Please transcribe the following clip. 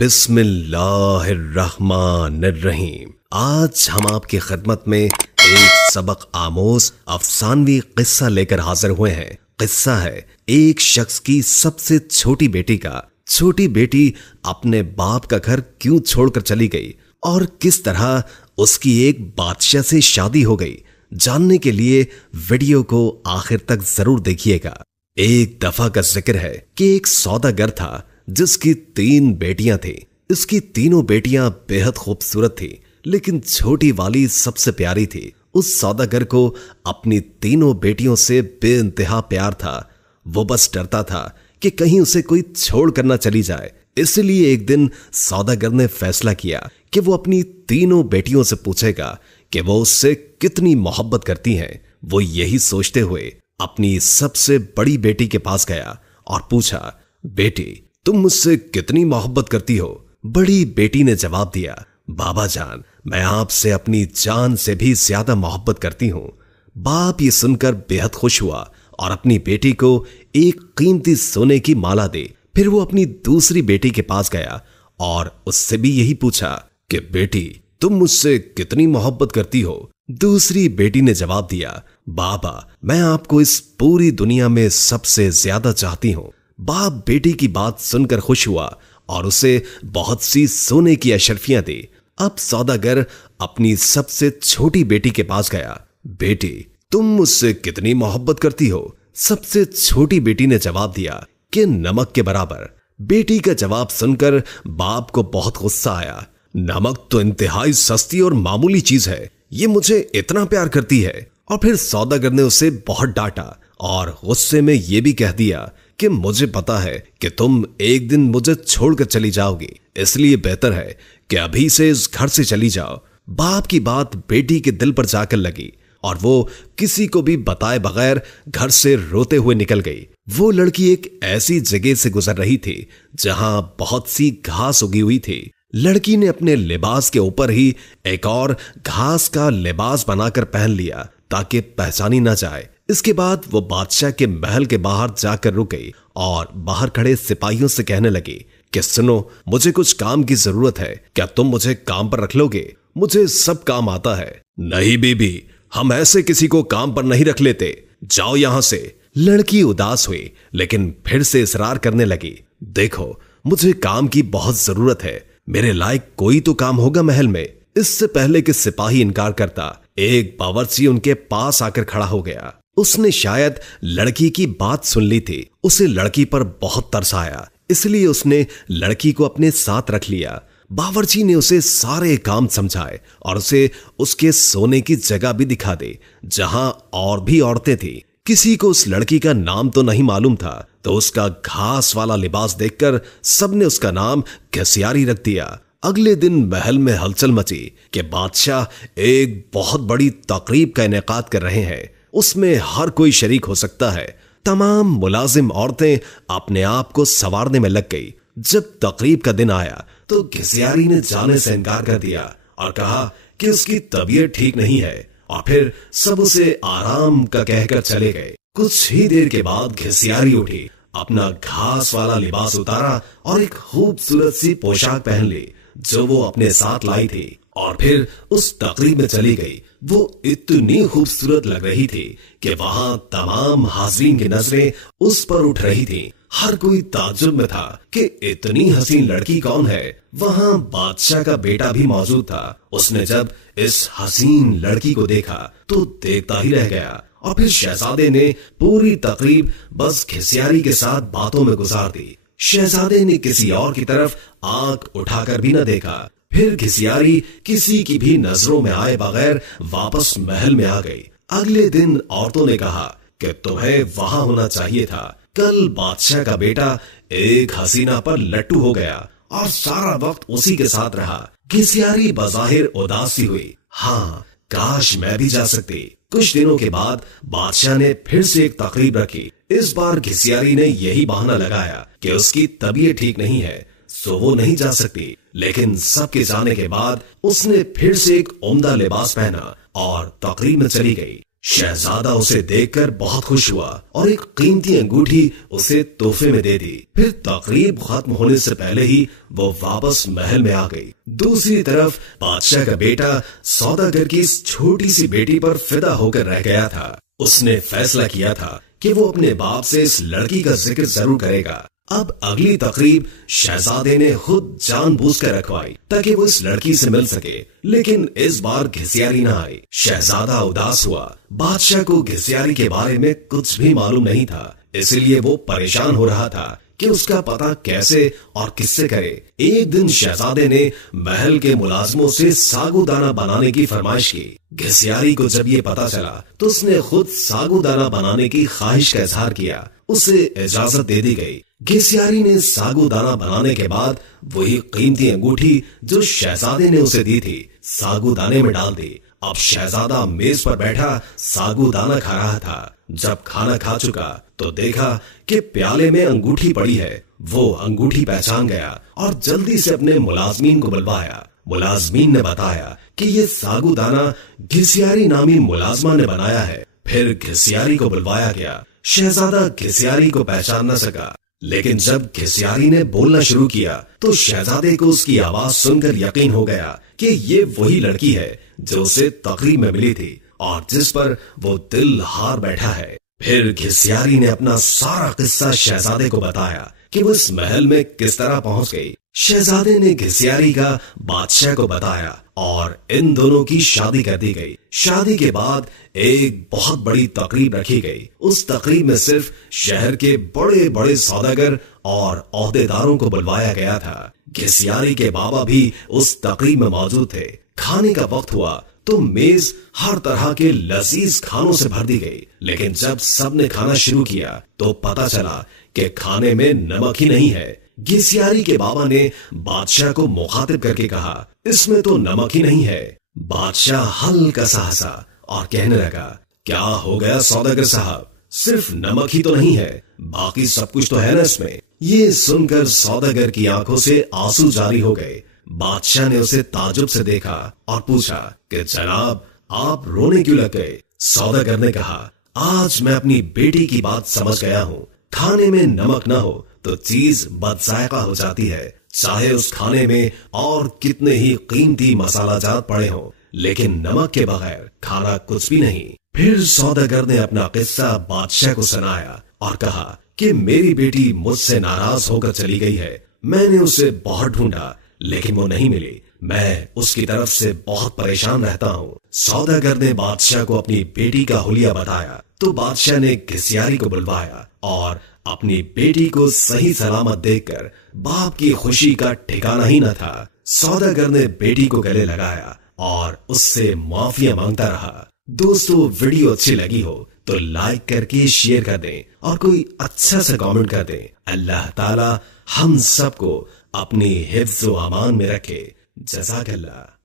बिस्मिल्लाहिर्रहमानिर्रहीम। आज हम आपकी खिदमत में एक सबक आमोज अफसानवी किस्सा लेकर हाजिर हुए हैं। किस्सा है एक शख्स की सबसे छोटी बेटी का। छोटी बेटी अपने बाप का घर क्यों छोड़कर चली गई और किस तरह उसकी एक बादशाह से शादी हो गई। जानने के लिए वीडियो को आखिर तक जरूर देखिएगा। एक दफा का जिक्र है कि एक सौदागर था जिसकी 3 बेटियां थी। इसकी तीनों बेटियां बेहद खूबसूरत थी, लेकिन छोटी वाली सबसे प्यारी थी। उस सौदागर को अपनी तीनों बेटियों से बेइंतहा प्यार था। वो बस डरता था कि कहीं उसे कोई छोड़ कर न चली जाए। इसलिए एक दिन सौदागर ने फैसला किया कि वो अपनी तीनों बेटियों से पूछेगा कि वो उससे कितनी मोहब्बत करती हैं। वो यही सोचते हुए अपनी सबसे बड़ी बेटी के पास गया और पूछा, बेटी तुम मुझसे कितनी मोहब्बत करती हो? बड़ी बेटी ने जवाब दिया, बाबा जान मैं आपसे अपनी जान से भी ज्यादा मोहब्बत करती हूं। बाप ये सुनकर बेहद खुश हुआ और अपनी बेटी को एक कीमती सोने की माला दे। फिर वो अपनी दूसरी बेटी के पास गया और उससे भी यही पूछा कि बेटी तुम मुझसे कितनी मोहब्बत करती हो? दूसरी बेटी ने जवाब दिया, बाबा मैं आपको इस पूरी दुनिया में सबसे ज्यादा चाहती हूं। बाप बेटी की बात सुनकर खुश हुआ और उसे बहुत सी सोने की अशर्फियां दी। अब सौदागर अपनी सबसे छोटी बेटी के पास गया, बेटी तुम मुझसे कितनी मोहब्बत करती हो? सबसे छोटी बेटी ने जवाब दिया कि नमक के बराबर। बेटी का जवाब सुनकर बाप को बहुत गुस्सा आया। नमक तो इंतहाई सस्ती और मामूली चीज है, ये मुझे इतना प्यार करती है। और फिर सौदागर ने उसे बहुत डांटा और गुस्से में यह भी कह दिया कि मुझे पता है कि तुम एक दिन मुझे छोड़कर चली जाओगी, इसलिए बेहतर है कि अभी से इस घर से चली जाओ। बाप की बात बेटी के दिल पर जाकर लगी और वो किसी को भी बताए बगैर घर से रोते हुए निकल गई। वो लड़की एक ऐसी जगह से गुजर रही थी जहां बहुत सी घास उगी हुई थी। लड़की ने अपने लिबास के ऊपर ही एक और घास का लिबास बनाकर पहन लिया ताकि पहचानी ना जाए। इसके बाद वो बादशाह के महल के बाहर जाकर रुक गई और बाहर खड़े सिपाहियों से कहने लगी कि सुनो, मुझे कुछ काम की जरूरत है, क्या तुम मुझे काम पर रख लोगे? मुझे सब काम आता है। नहीं बीबी, हम ऐसे किसी को काम पर नहीं रख लेते, जाओ यहां से। लड़की उदास हुई लेकिन फिर से इसरार करने लगी, देखो मुझे काम की बहुत जरूरत है, मेरे लायक कोई तो काम होगा महल में। इससे पहले कि सिपाही इनकार करता, एक बावर्ची उनके पास आकर खड़ा हो गया। उसने शायद लड़की की बात सुन ली थी। उसे लड़की पर बहुत तरस आया, इसलिए उसने लड़की को अपने साथ रख लिया। बावर्ची ने उसे सारे काम समझाए और उसे उसके सोने की जगह भी दिखा दी जहां और भी औरतें थी। किसी को उस लड़की का नाम तो नहीं मालूम था, तो उसका घास वाला लिबास देखकर सबने उसका नाम घसियारी रख दिया। अगले दिन महल में हलचल मची कि बादशाह एक बहुत बड़ी तकरीब का इनेकाद कर रहे हैं, उसमें हर कोई शरीक हो सकता है। तमाम मुलाजिम औरतें अपने आप को संवारने में लग गई। जब तकरीब का दिन आया तो घसियारी ने जाने से इनकार कर दिया और कहा कि उसकी तबीयत ठीक नहीं है, और फिर सब उसे आराम का कहकर चले गए। कुछ ही देर के बाद घसियारी उठी, अपना घास वाला लिबास उतारा और एक खूबसूरत सी पोशाक पहन ली जो वो अपने साथ लाई थी, और फिर उस तकरीब में चली गई। वो इतनी खूबसूरत लग रही थी कि वहां तमाम हाज़रीन की नजरें उस पर उठ रही थी। हर कोई ताज्जुब में था कि इतनी हसीन लड़की कौन है। वहां बादशाह का बेटा भी मौजूद था। उसने जब इस हसीन लड़की को देखा तो देखता ही रह गया, और फिर शहजादे ने पूरी तकरीब बस घसियारी के साथ बातों में गुजार दी। शहजादे ने किसी और की तरफ आंख उठाकर भी न देखा। फिर घसियारी किसी की भी नजरों में आए बगैर वापस महल में आ गई। अगले दिन औरतों ने कहा कि तुम्हें वहां होना चाहिए था। कल बादशाह का बेटा एक हसीना पर लट्टू हो गया और सारा वक्त उसी के साथ रहा। घसियारी बज़ाहिर उदासी हुई, हाँ काश मैं भी जा सकती। कुछ दिनों के बाद बादशाह ने फिर से एक तकरीब रखी। इस बार घसियारी ने यही बहाना लगाया कि उसकी तबीयत ठीक नहीं है, सो वो नहीं जा सकती। लेकिन सबके जाने के बाद उसने फिर से एक उम्दा लिबास पहना और तकरीब में चली गई। शहजादा उसे देखकर बहुत खुश हुआ और एक कीमती अंगूठी उसे तोहफे में दे दी। फिर तकरीब खत्म होने से पहले ही वो वापस महल में आ गई। दूसरी तरफ बादशाह का बेटा सौदागर की इस छोटी सी बेटी पर फिदा होकर रह गया था। उसने फैसला किया था कि वो अपने बाप से इस लड़की का जिक्र जरूर करेगा। अब अगली तकरीब शहजादे ने खुद जानबूझकर रखवाई ताकि वो इस लड़की से मिल सके, लेकिन इस बार घिसियारी न आई। शहजादा उदास हुआ। बादशाह को घिसियारी के बारे में कुछ भी मालूम नहीं था, इसलिए वो परेशान हो रहा था कि उसका पता कैसे और किससे करे। एक दिन शहजादे ने महल के मुलाजमों से सागूदाना बनाने की फरमाइश की। घिसियारी को जब ये पता चला तो उसने खुद सागूदाना बनाने की ख्वाहिश का इजहार किया। उसे इजाजत दे दी गई। घिसियारी ने सागूदाना बनाने के बाद वही कीमती अंगूठी जो शहजादे ने उसे दी थी सागूदाने में डाल दी। अब शहजादा मेज पर बैठा सागूदाना खा रहा था। जब खाना खा चुका तो देखा कि प्याले में अंगूठी पड़ी है। वो अंगूठी पहचान गया और जल्दी से अपने मुलाजमीन को बुलवाया। मुलाजमीन ने बताया कि ये सागूदाना घिसियारी नामी मुलाजमा ने बनाया है। फिर घिसियारी को बुलवाया गया। शहजादा घिसियारी को पहचान न सका, लेकिन जब घिसियारी ने बोलना शुरू किया तो शहजादे को उसकी आवाज सुनकर यकीन हो गया कि ये वही लड़की है जो उसे तकरीब में मिली थी और जिस पर वो दिल हार बैठा है। फिर घिसियारी ने अपना सारा किस्सा शहजादे को बताया कि वो इस महल में किस तरह पहुंच गई। शहजादे ने घिसियारी का बादशाह को बताया और इन दोनों की शादी कर दी गई। शादी के बाद एक बहुत बड़ी तकरीब रखी गई। उस तकरीब में सिर्फ शहर के बड़े बड़े सौदागर और ओहदेदारों को बुलवाया गया था। घिसियारी के बाबा भी उस तकरीब में मौजूद थे। खाने का वक्त हुआ तो मेज हर तरह के लजीज खानों से भर दी गई, लेकिन जब सबने खाना शुरू किया तो पता चला कि खाने में नमक ही नहीं है। घिसियारी के बाबा ने बादशाह को मुखातिब करके कहा, इसमें तो नमक ही नहीं है। बादशाह हल्का सा हंसा और कहने लगा, क्या हो गया सौदागर साहब, सिर्फ नमक ही तो नहीं है, बाकी सब कुछ तो है ना इसमें। ये सुनकर सौदागर की आंखों से आंसू जारी हो गए। बादशाह ने उसे ताजुब से देखा और पूछा कि जनाब आप रोने क्यों लग गए। सौदागर ने कहा, आज मैं अपनी बेटी की बात समझ गया हूँ। खाने में नमक ना हो तो चीज बदजायका हो जाती है, चाहे उस खाने में और कितने ही कीमती मसाला जात पड़े हों, लेकिन नमक के बगैर खाना कुछ भी नहीं। फिर सौदागर ने अपना किस्सा बादशाह को सुनाया और कहा कि मेरी बेटी मुझसे नाराज होकर चली गई है। मैंने उसे बहुत ढूंढा लेकिन वो नहीं मिली। मैं उसकी तरफ से बहुत परेशान रहता हूँ। सौदागर ने बादशाह को अपनी बेटी का हुलिया बताया तो बादशाह ने घिसियारी को बुलवाया और अपनी बेटी को सही सलामत देखकर बाप की खुशी का ठिकाना ही न था। सौदागर ने बेटी को गले लगाया और उससे माफिया मांगता रहा। दोस्तों, वीडियो अच्छी लगी हो तो लाइक करके शेयर कर दें और कोई अच्छा सा कमेंट कर दें। अल्लाह ताला हम सबको अपनी हिफ्ज़ व अमान में रखे। जज़ाकल्लाह।